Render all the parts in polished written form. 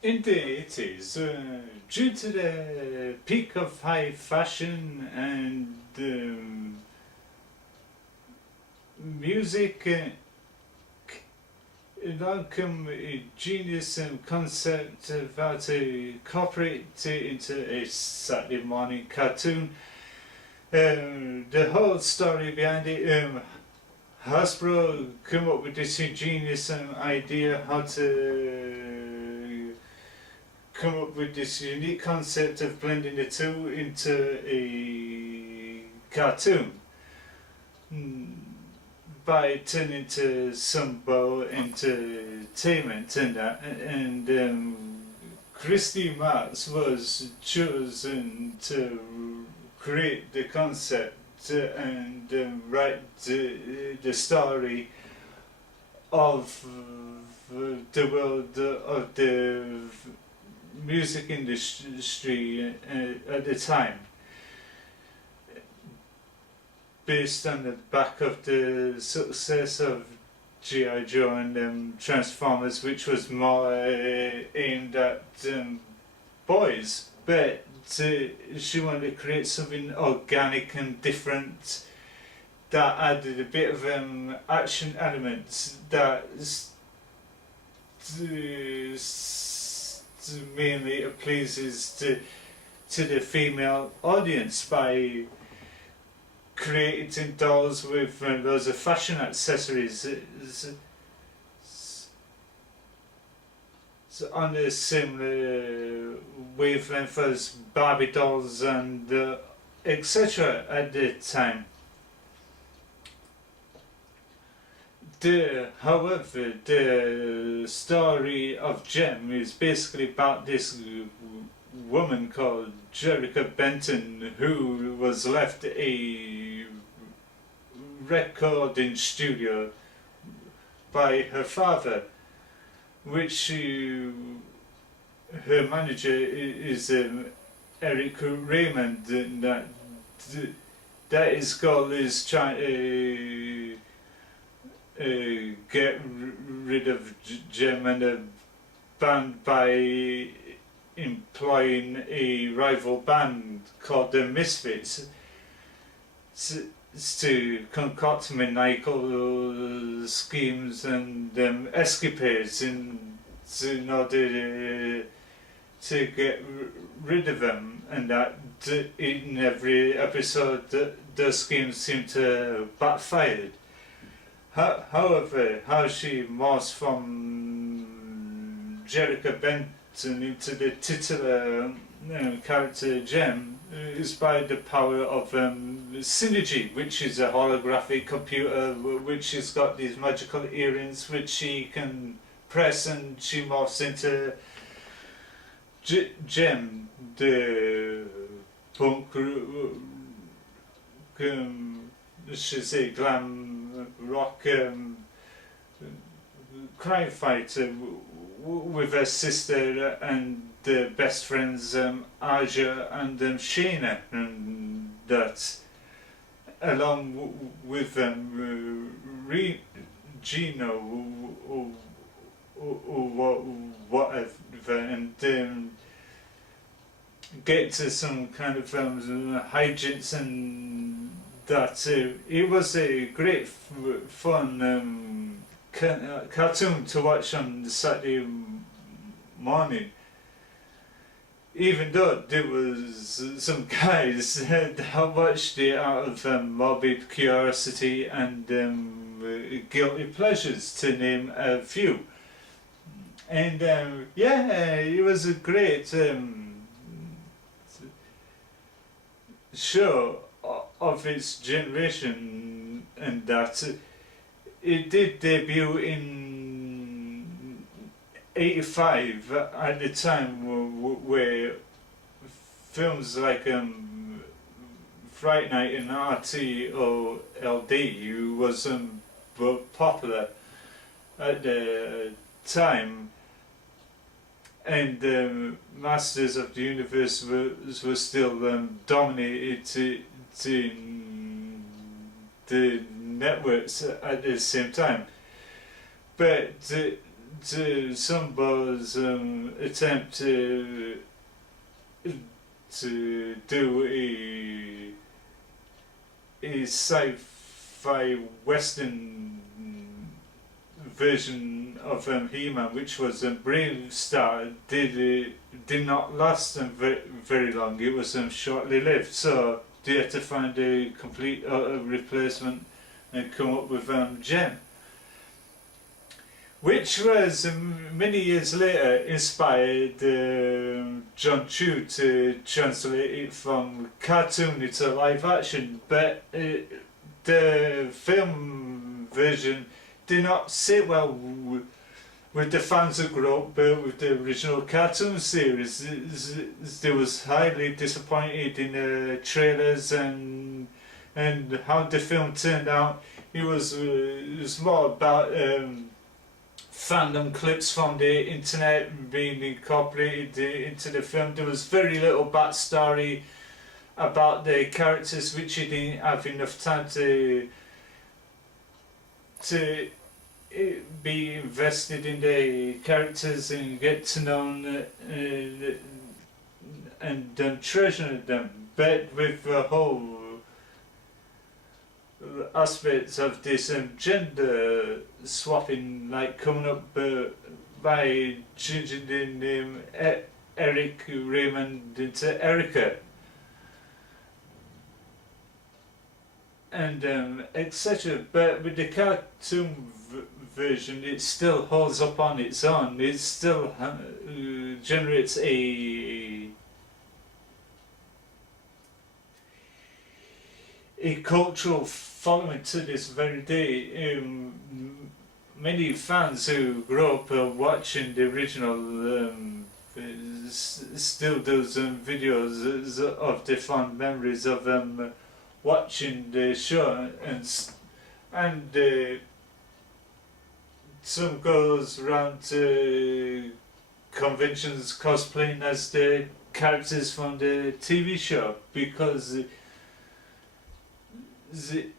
In the 80s, due to the peak of high fashion and music, come a genius concept of how to incorporate it into a Saturday morning cartoon. The whole story behind it, Hasbro came up with this ingenious idea how to come up with this unique concept of blending the two into a cartoon by turning to some bow entertainment and that. And Christy Marx was chosen to create the concept and write the story of the world of the music industry at the time, based on the back of the success of G.I. Joe and Transformers, which was more aimed at boys, but she wanted to create something organic and different that added a bit of action elements that mainly pleases to the female audience by creating dolls with loads of fashion accessories. So on a similar wavelength as Barbie dolls and etc. at the time. However, the story of Gem is basically about this woman called Jerica Benton who was left a recording studio by her father, which her manager is Eric Raymond, and that his goal is trying to get rid of Gem and the band by employing a rival band called the Misfits to concoct maniacal schemes and escapades in order to get rid of them, and that in every episode the schemes seem to backfire. However, how she morphs from Jerica Benton into the titular character Gem is by the power of Synergy, which is a holographic computer which has got these magical earrings which she can press, and she morphs into Gem, the punk, should say glam rock crime fighter with her sister and the best friends Aja and Shayna, and that along with Gino or whatever, and get to some kind of hijinks and that. It was a great fun cartoon to watch on the Saturday morning, even though there was some guys that watched it out of morbid curiosity and guilty pleasures, to name a few. And yeah, it was a great show of its generation, and that it did debut in '85 at the time where films like Fright Night and RTOLD was popular at the time, and Masters of the Universe were still dominated in the networks at the same time. But some boys attempt to do a sci-fi western version of He-Man, which was Brave Star, did not last very long. It was shortly lived, so they had to find a complete replacement and come up with Gem, which was many years later inspired John Chu to translate it from cartoon into live action, but the film version did not sit well with the fans who grew up with the original cartoon series. They was highly disappointed in the trailers and how the film turned out. It was more about fandom clips from the internet being incorporated into the film. There was very little backstory about the characters, which you didn't have enough time to be invested in the characters and get to know and treasure them. But with the whole aspects of this gender swapping, like coming up by changing the name Eric Raymond into Erica, and etc. But with the cartoon version, it still holds up on its own. It still generates a cultural following to this very day. Many fans who grew up watching the original still do some videos of the fond memories of watching the show, and some goes around to conventions cosplaying as the characters from the TV show, because it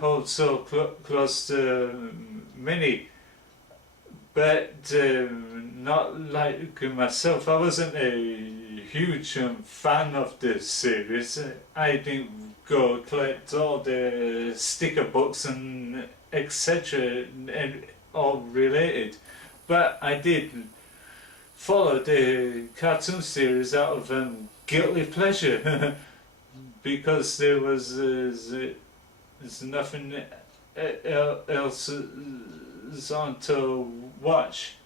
holds so close to many. But not like myself, I wasn't a huge fan of the series. I didn't go collect all the sticker books and etc. and all related, but I did follow the cartoon series out of guilty pleasure because there was there's nothing else on to watch.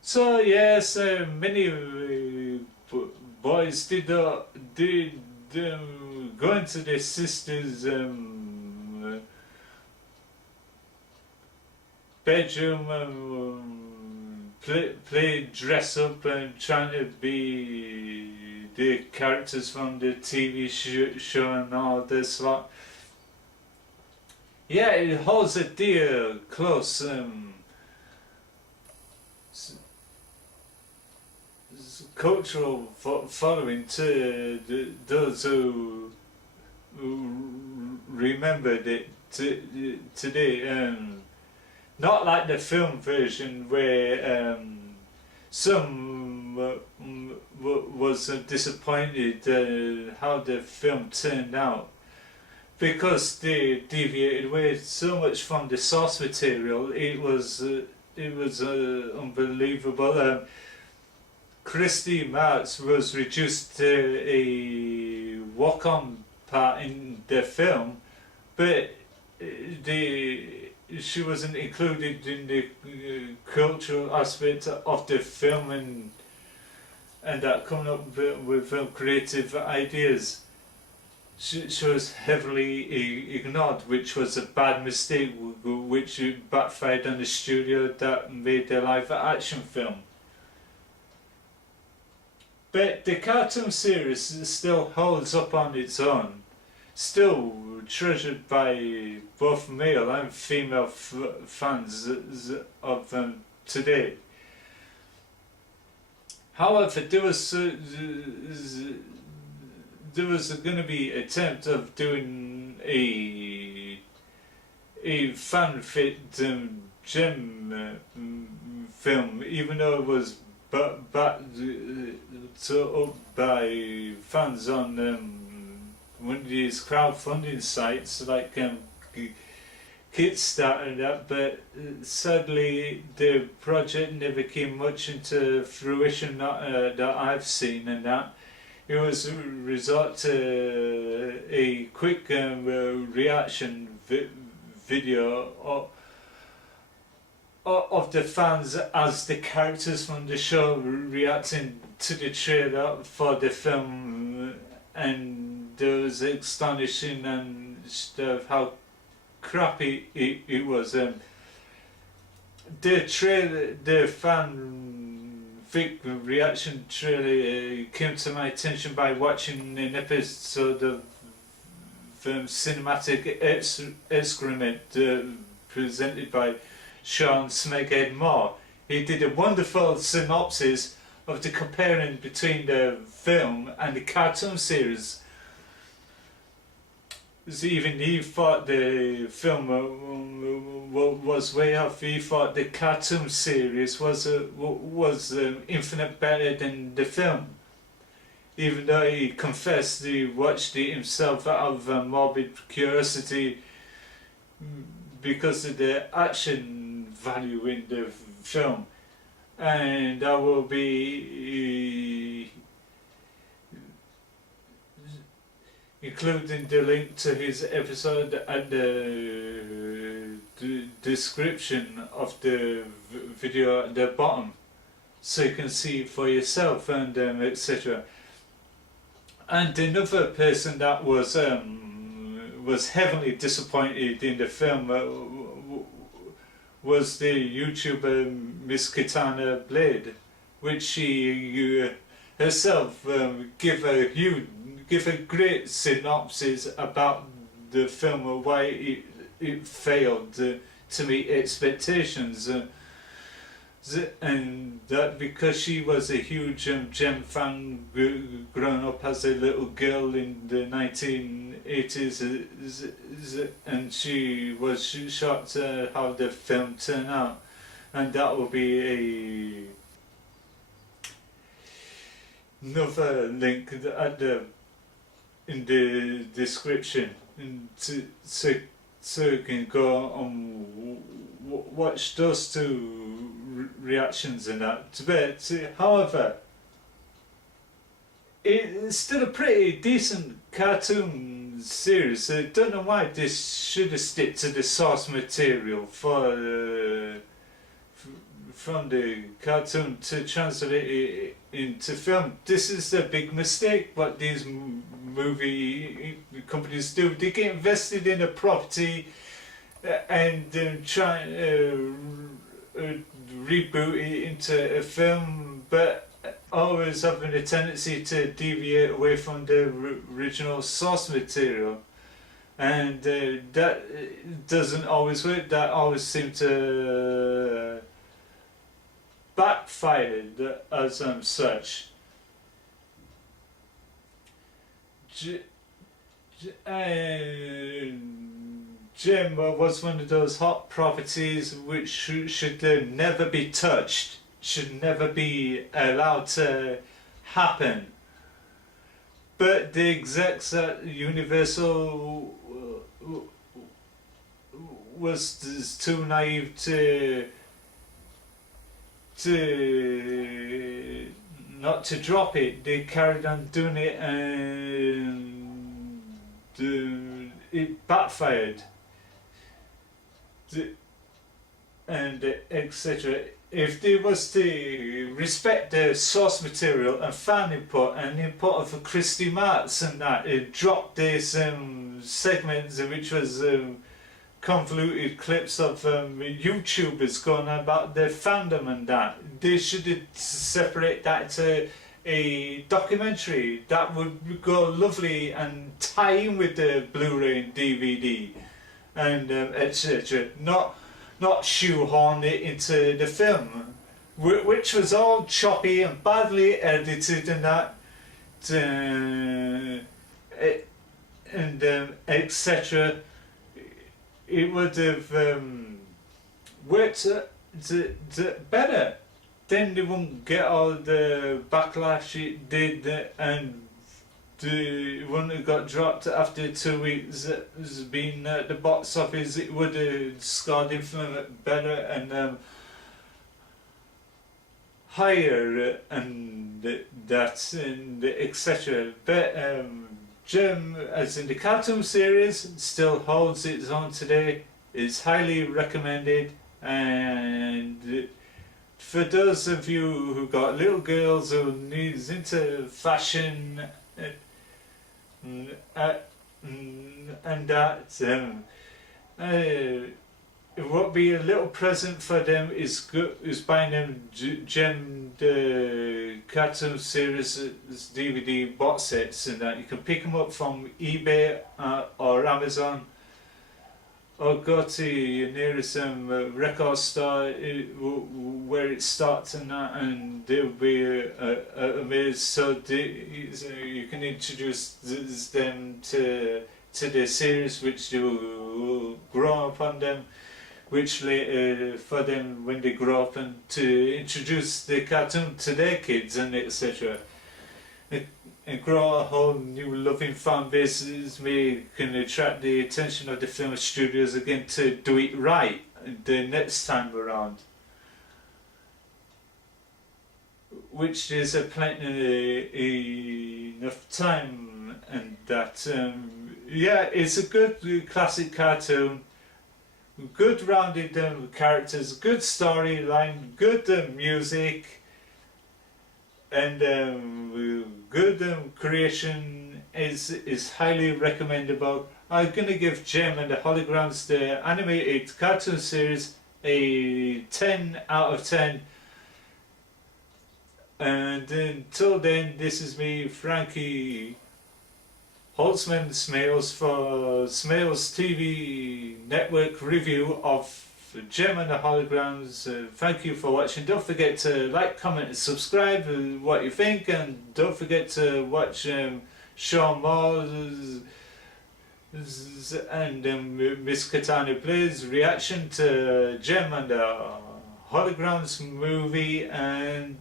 So yes, many boys did go into their sisters' bedroom, play dress up and trying to be the characters from the TV show and all this lot. Yeah, it holds a dear close cultural following to those who remembered it today. Not like the film version where some was disappointed how the film turned out, because they deviated away so much from the source material. It was unbelievable. Christy Marx was reduced to a walk-on part in the film, but she wasn't included in the cultural aspect of the film and that coming up with creative ideas. She was heavily ignored, which was a bad mistake, which backfired on the studio that made the live action film. But the cartoon series still holds up on its own, still treasured by both male and female fans of them today. However, there was going to be an attempt of doing a a fan-fit gem film, even though it was backed up by fans on one of these crowdfunding sites like Kickstarter and that, but sadly the project never came much into fruition that I've seen, and that it was a resort to a quick reaction video of the fans as the characters from the show reacting to the trailer for the film, and there was astonishing and stuff how crappy it was. The fanfic reaction trailer came to my attention by watching an episode of Cinematic Excrement presented by Sean Smeghead Moore. He did a wonderful synopsis of the comparing between the film and the cartoon series. So even he thought the film was way off. He thought the cartoon series was infinite better than the film, even though he confessed he watched it himself out of morbid curiosity because of the action value in the film. And I will be including the link to his episode at the description of the video at the bottom, so you can see it for yourself, and etc. And another person that was heavily disappointed in the film was the YouTuber Miss Katana Blade, which she herself give a great synopsis about the film, why it failed to meet expectations, and that because she was a huge Gem fan growing up as a little girl in the 1980s, and she was shocked at how the film turned out, and that will be another link at in the description, and so you can go on watch those two reactions and that. But however, it's still a pretty decent cartoon series. I don't know why this should have stick to the source material from the cartoon to translate it into film. This is a big mistake what these movie companies do. They get invested in a property and try reboot it into a film, but always having a tendency to deviate away from the original source material, and that doesn't always work. That always seems to backfire as such. Gem was one of those hot properties which should never be touched, should never be allowed to happen. But the execs at Universal was too naive to not to drop it. They carried on doing it, and it backfired, and etc. If they was to respect the source material and fan input and input of Christy Marks and that, it dropped these segments which was convoluted clips of YouTubers going about their fandom and that. They should separate that to a documentary that would go lovely and tie in with the Blu-ray and DVD and etc. Not shoehorn it into the film, which was all choppy and badly edited and that, and etc. it would have worked better. Then they wouldn't get all the backlash it did, and it wouldn't have got dropped after 2 weeks as being at the box office. It would have scored in film better and higher, and that and etc. But Jim, as in the cartoon series, still holds its own today. It's highly recommended, and for those of you who got little girls who needs into fashion and that, what be a little present for them is buying them Gem the cartoon series DVD box sets, and that you can pick them up from eBay or Amazon, or go to your nearest record store where it starts and that, and they'll be amazed. So you can introduce them to the series, which they will grow up on them, which later for them when they grow up and to introduce the cartoon to their kids and etc. And grow a whole new loving fan base can attract the attention of the film studios again to do it right the next time around, which there's plenty enough time, and that yeah, it's a good classic cartoon, good rounded characters, good storyline, good music, and good creation is highly recommendable. I'm gonna give Gem and the Holograms, the animated cartoon series, a 10 out of 10. And until then, this is me, Frankie HOLTZMANN SMALES, for SMALES TV network review of Gem and the Holograms. Thank you for watching. Don't forget to like, comment and subscribe what you think, and don't forget to watch Sean Moore's and Miss Katana Blair's reaction to Gem and the Holograms movie, and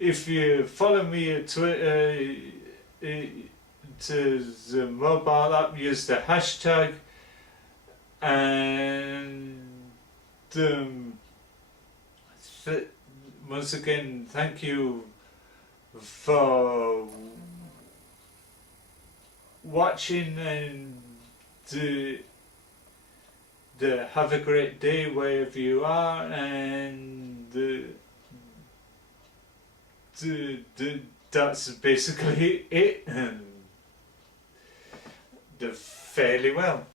if you follow me on Twitter, to the mobile app, use the hashtag, and once again, thank you for watching, and have a great day wherever you are, and that's basically it. Fairly well.